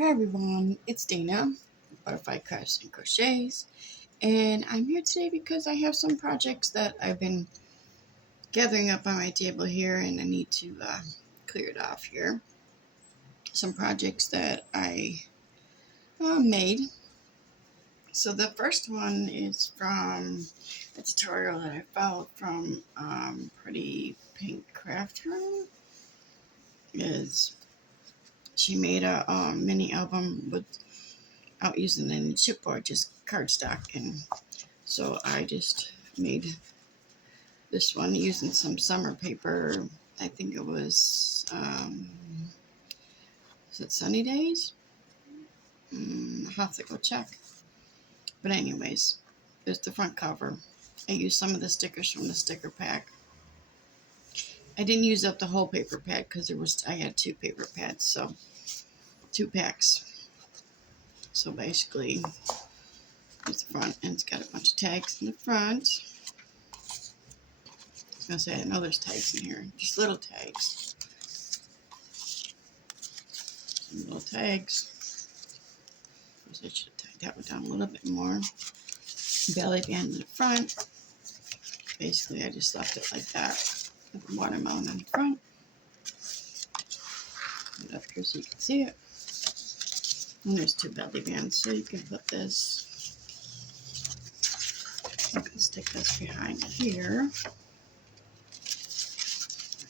Hi everyone, it's Dana, Butterfly Crafts and Crochets, and I'm here today because I have some projects that I've been gathering up on my table here and I need to clear it off here. Some projects that I made. So the first one is from a tutorial that I followed from Pretty Pink Craft Room. She made a mini album without using any chipboard, just cardstock, and so I just made this one using some summer paper. I think it was is it Sunny Days? I'll have to go check. But anyways, there's the front cover. I used some of the stickers from the sticker pack. I didn't use up the whole paper pad because I had 2 paper pads, so 2 packs. So basically, here's the front, and it's got a bunch of tags in the front. I was gonna say I know there's tags in here, just little tags. Some little tags. I should have tied that one down a little bit more. Belly band in the front. Basically, I just left it like that with the watermelon in the front. Put it up here so you can see it. And there's 2 belly bands, so you can put this. You can stick this behind here.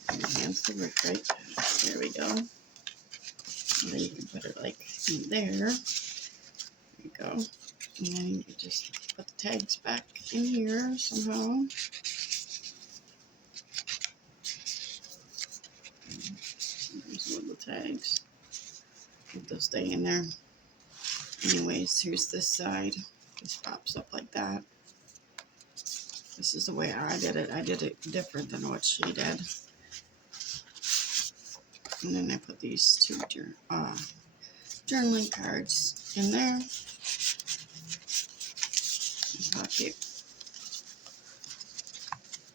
And the hands to work right. There we go. And then you can put it like in there. There you go. And then you just put the tags back in here somehow. There's little tags. They'll stay in there. Anyways, here's this side. This pops up like that. This is the way I did it. I did it different than what she did. And then I put these 2 journaling cards in there. Okay.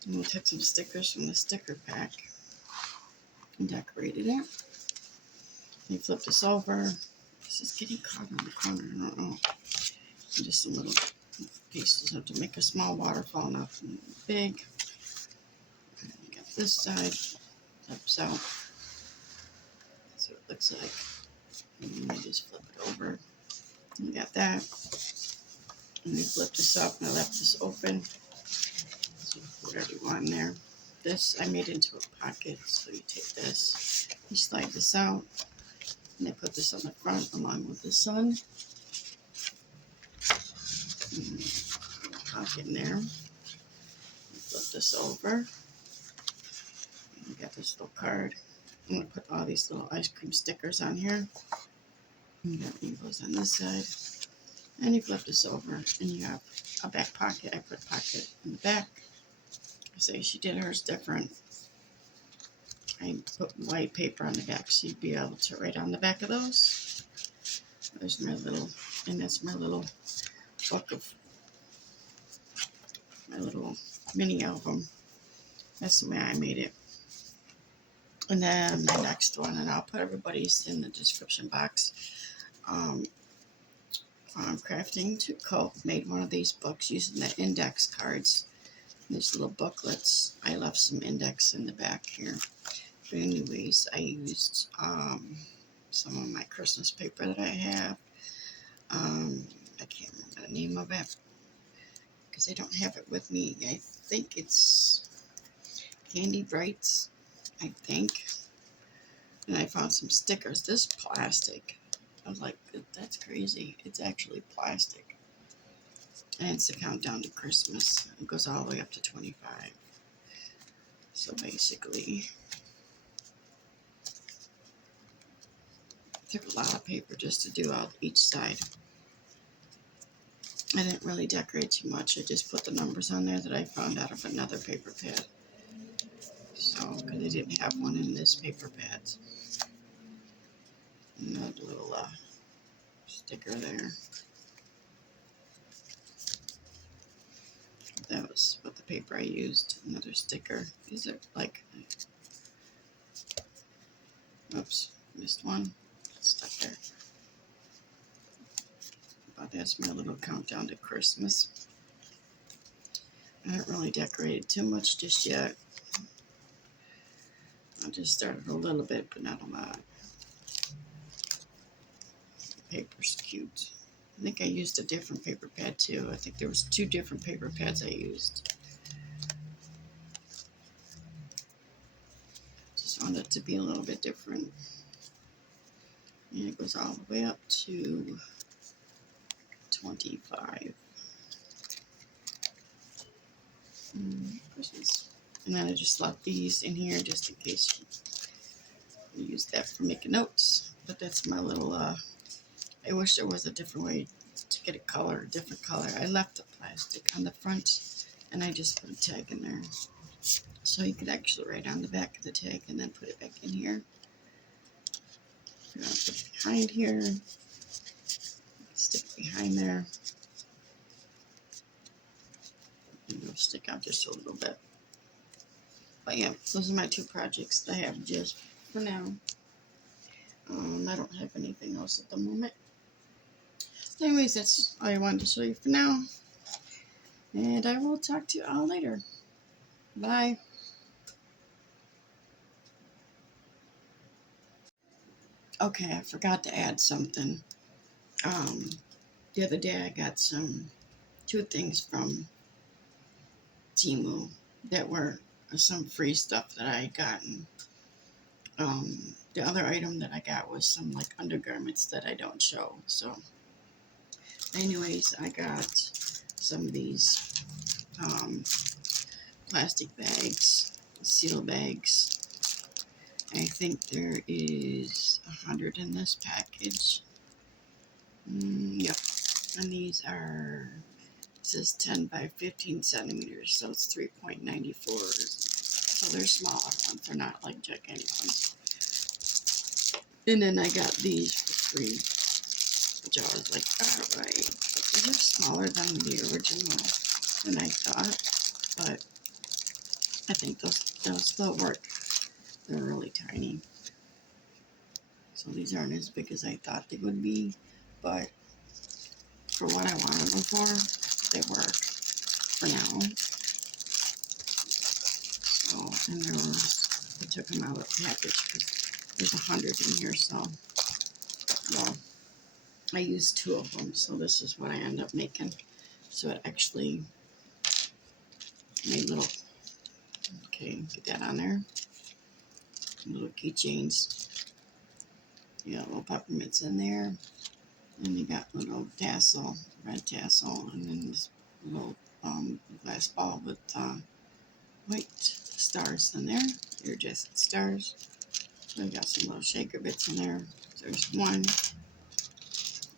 And we took some stickers from the sticker pack and decorated it. You flip this over. This is getting caught in the corner. I don't know. And just some little pieces have to make a small waterfall, nothing big. And you got this side flips out. That's what it looks like. And I just flip it over. And you got that. And we flip this up and I left this open. So you put whatever you want in there. This I made into a pocket. So you take this, you slide this out, and I put this on the front along with the sun. Pocket in there. Flip this over. And you got this little card. I'm going to put all these little ice cream stickers on here. And that one goes on this side. And you flip this over and you have a back pocket. I put a pocket in the back. Say she did hers different. I put white paper on the back so you'd be able to write on the back of those. There's my little, and that's my little book of my little mini album. That's the way I made it. And then the next one, and I'll put everybody's in the description box. Crafting to Cope made one of these books using the index cards. These little booklets. I left some index in the back here. But anyways, I used some of my Christmas paper that I have. I can't remember the name of it because I don't have it with me. I think it's Candy Brights, I think. And I found some stickers. This plastic. I was like, that's crazy. It's actually plastic. And it's the countdown to Christmas. It goes all the way up to 25. So basically, it took a lot of paper just to do out each side. I didn't really decorate too much. I just put the numbers on there that I found out of another paper pad. So, because I didn't have one in this paper pad. And that little sticker there. That was what the paper I used. Another sticker. These are like, oops, missed one. It's stuck there. that's my little countdown to Christmas. I haven't really decorated too much just yet. I just started a little bit, but not a lot. The paper's cute. I think I used a different paper pad too. I think there was 2 different paper pads I used. Just wanted it to be a little bit different. And it goes all the way up to 25. Christmas. And then I just left these in here just in case you use that for making notes. But that's my little, I wish there was a different way to get a different color. I left the plastic on the front and I just put a tag in there. So you could actually write on the back of the tag and then put it back in here. Put it behind here. Stick it behind there. And it'll stick out just a little bit. But yeah, those are my 2 projects that I have just for now. I don't have anything else at the moment. Anyways, that's all I wanted to show you for now. And I will talk to you all later. Bye. Okay, I forgot to add something. The other day I got 2 things from Temu that were some free stuff that I had gotten. The other item that I got was some like undergarments that I don't show. So anyways, I got some of these plastic bags, seal bags. I think there is 100 in this package. Yep. And these are, it says 10 by 15 centimeters, so it's 3.94. So they're smaller ones, they're not like gigantic ones. And then I got these for free, which I was like, alright. These are smaller than the original than I thought, but I think they'll still work. They're really tiny. So these aren't as big as I thought they would be, but for what I wanted them for, they work for now. So, and I took them out of the package because there's 100 in here, so, well, I used 2 of them, so this is what I end up making. So it actually made little, okay, get that on there, little keychains. You got little peppermints in there, and you got little tassel, red tassel, and then this little glass ball with white stars in there. Iridescent stars. So I got some little shaker bits in there. There's one.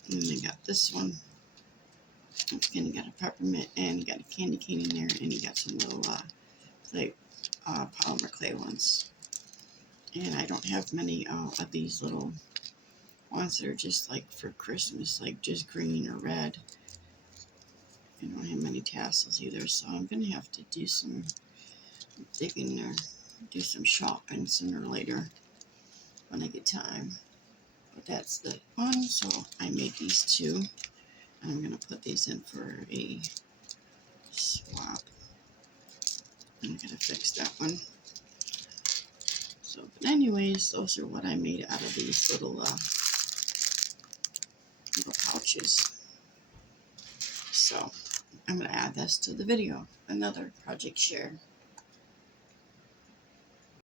And then I got this one. Again, you got a peppermint, and you got a candy cane in there, and you got some little clay, polymer clay ones. And I don't have many of these little ones that are just like for Christmas, like just green or red. I don't have many tassels either, so I'm going to have to do some digging or do some shopping sooner or later when I get time. But that's the one, so I made these 2. And I'm going to put these in for a swap. I'm going to fix that one. So, but anyways, those are what I made out of these little pouches. So, I'm going to add this to the video. Another project share.